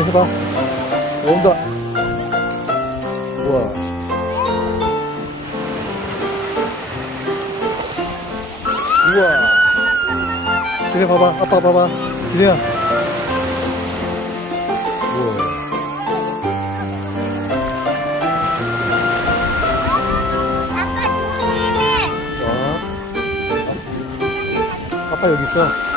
이렇게 해봐. 온다. 우와. 우와. 그래, 봐봐. 아빠 봐봐. 그래야. 우와. 아빠 조심해. 아빠 여기 있어.